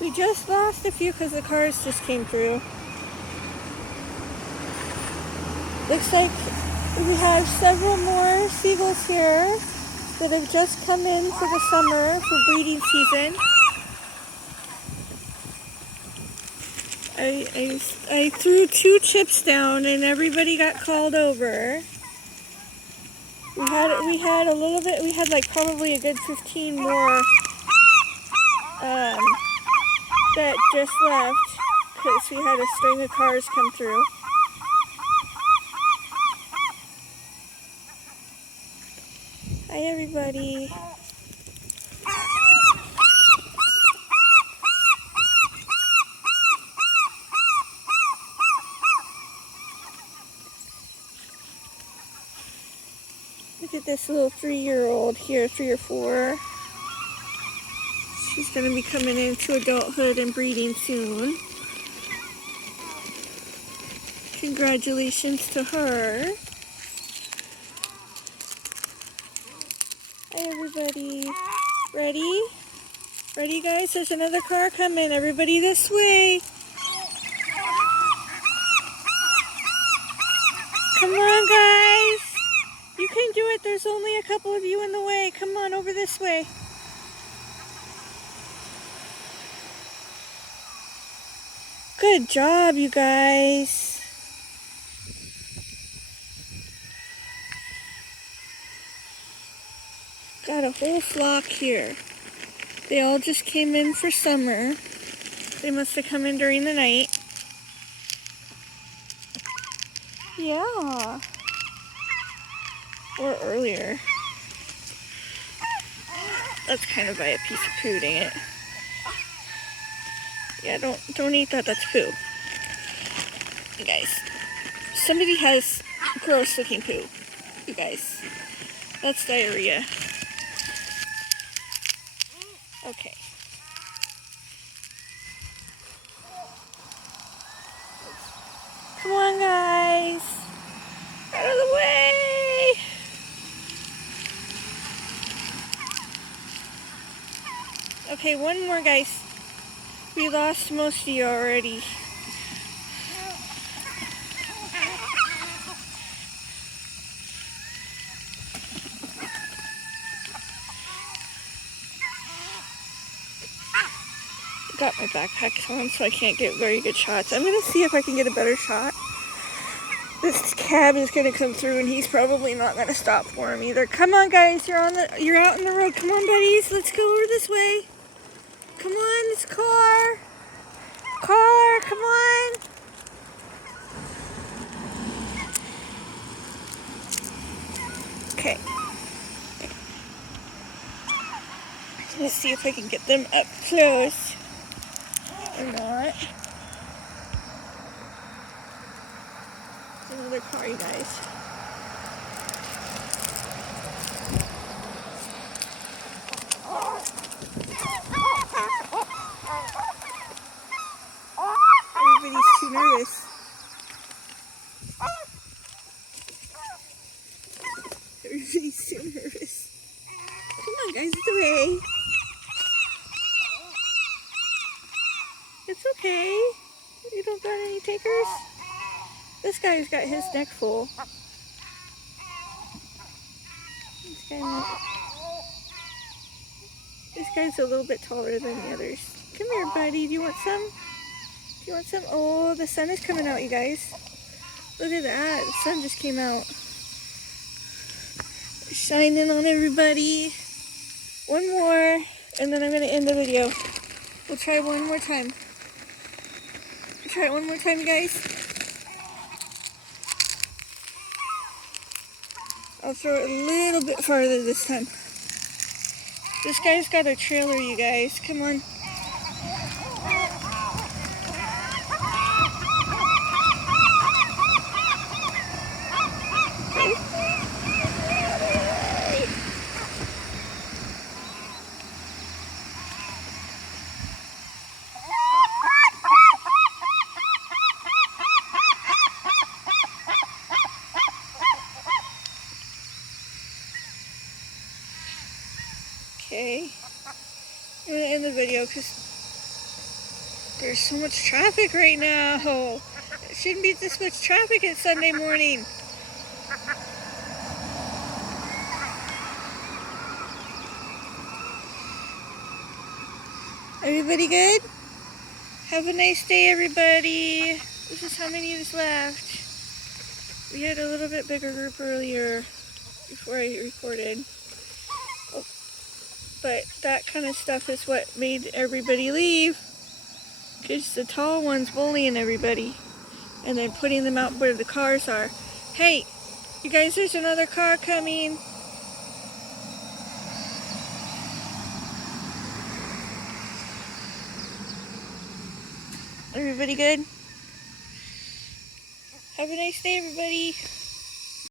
We just lost a few because the cars just came through. Looks like we have several more seagulls here that have just come in for the summer for breeding season. I threw 2 chips down and everybody got called over. We had a little bit. We had like probably a good 15 more that just left because we had a string of cars come through. Hi everybody. Look at this little 3-year-old here, 3 or 4. She's going to be coming into adulthood and breeding soon. Congratulations to her. Hi everybody. Ready? Ready guys? There's another car coming. Everybody this way. Come on guys. You can do it. There's only a couple of you in the way. Come on over this way. Good job, you guys. Got a whole flock here. They all just came in for summer. They must have come in during the night. Yeah. Or earlier. That's kind of by a piece of poo, dang it. Yeah, don't eat that, that's poo. You guys. Somebody has gross looking poo. You guys. That's diarrhea. Okay. Come on, guys. Out of the way. Okay, one more, guys. We lost most of you already. Got my backpack on, so I can't get very good shots. I'm gonna see if I can get a better shot. This cab is gonna come through, and he's probably not gonna stop for him either. Come on, guys, you're out in the road. Come on, buddies, let's go over this way. Come on, this car. Car, come on. Okay. Let's see if I can get them up close. Or not. There's another car, you guys. Everybody's too nervous. Everybody's too nervous. Come on, guys, it's away. It's okay. You don't got any takers? This guy's got his neck full. This guy's a little bit taller than the others. Come here, buddy. Do you want some? Do you want some? Oh, the sun is coming out, you guys. Look at that. The sun just came out. Shining on everybody. One more, and then I'm going to end the video. We'll try one more time. Try it one more time, guys. I'll throw it a little bit farther this time. This guy's got a trailer, you guys. Come on. Okay. I'm going to end the video because There's so much traffic right now. It shouldn't be this much traffic at Sunday morning. Everybody good? Have a nice day, everybody. This is how many is left. We had a little bit bigger group earlier before I recorded. Oh, but that kind of stuff is what made everybody leave. Because the tall one's bullying everybody. And then putting them out where the cars are. Hey, you guys, there's another car coming. Everybody good? Have a nice day, everybody.